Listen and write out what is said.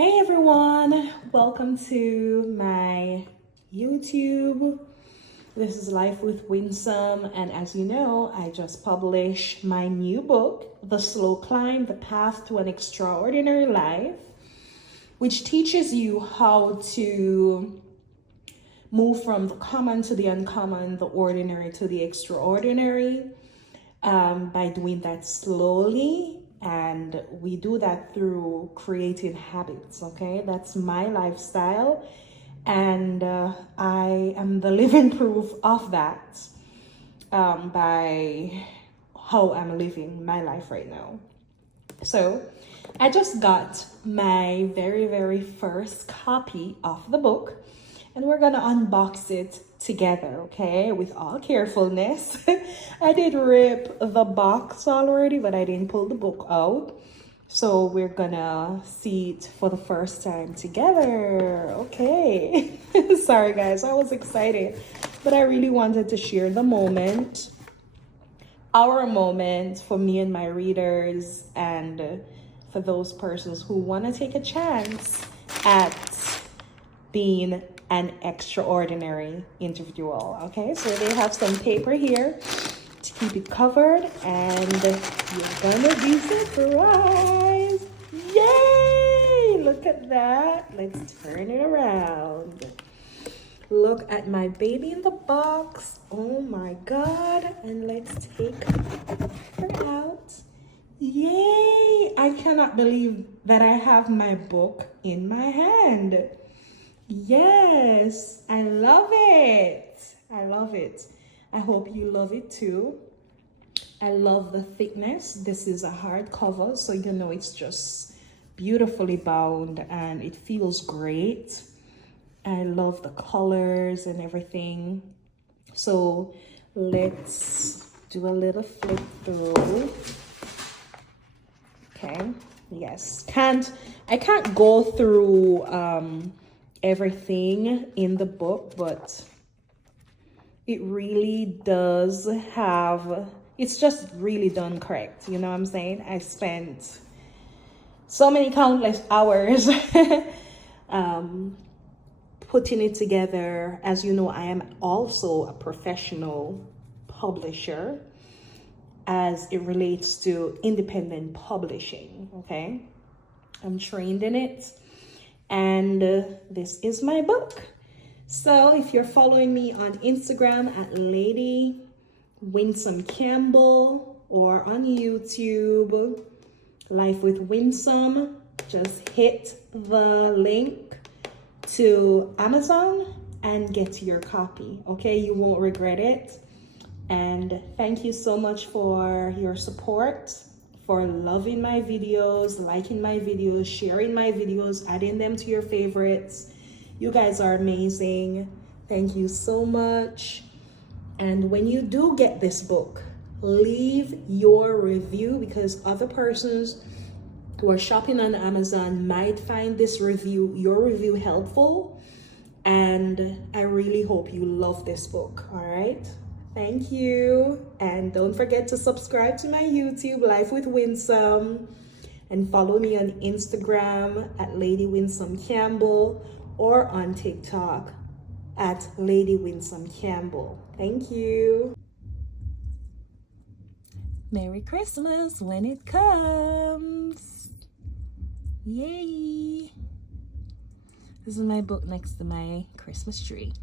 Hey everyone, welcome to my YouTube. This is Life with Winsome, and as you know, I just published my new book, The Slow Climb, The Path to an Extraordinary Life, which teaches you how to move from the common to the uncommon, the ordinary to the extraordinary, by doing that slowly. And we do that through creating habits. Okay, that's my lifestyle, and I am the living proof of that, by how I'm living my life right now. So I just got my very first copy of the book, and we're gonna unbox it together, okay, with all carefulness. I did rip the box already, but I didn't pull the book out, so we're gonna see it for the first time together. Okay. Sorry guys, I was excited, but I really wanted to share the moment, our moment, for me and my readers, and for those persons who want to take a chance at being an extraordinary individual. Okay, so they have some paper here to keep it covered, and you're gonna be surprised. Yay! Look at that. Let's turn it around. Look at my baby in the box. Oh my god. And let's take her out. Yay! I cannot believe that I have my book in my hand. Yes, I love it. I love it. I hope you love it too. I love the thickness. This is a hardcover, so you know it's just beautifully bound and it feels great. I love the colors and everything. So let's do a little flip through. Okay, yes. I can't go through everything in the book, but it really does have, it's just really done correct, you know what I'm saying? I spent so many countless hours putting it together. As you know, I am also a professional publisher as it relates to independent publishing. Okay, I'm trained in it, and this is my book. So if you're following me on Instagram at Lady Winsome Campbell, or on YouTube, Life with Winsome, just hit the link to Amazon and get your copy. Okay, you won't regret it. And thank you so much for your support, for loving my videos, liking my videos, sharing my videos, adding them to your favorites. You guys are amazing. Thank you so much. And when you do get this book, leave your review, because other persons who are shopping on Amazon might find this review, your review, helpful. And I really hope you love this book. All right. Thank you. And don't forget to subscribe to my YouTube, Life with Winsome, and follow me on Instagram at Lady Winsome Campbell, or on TikTok at Lady Winsome Campbell. Thank you. Merry Christmas when it comes. Yay. This is my book next to my Christmas tree.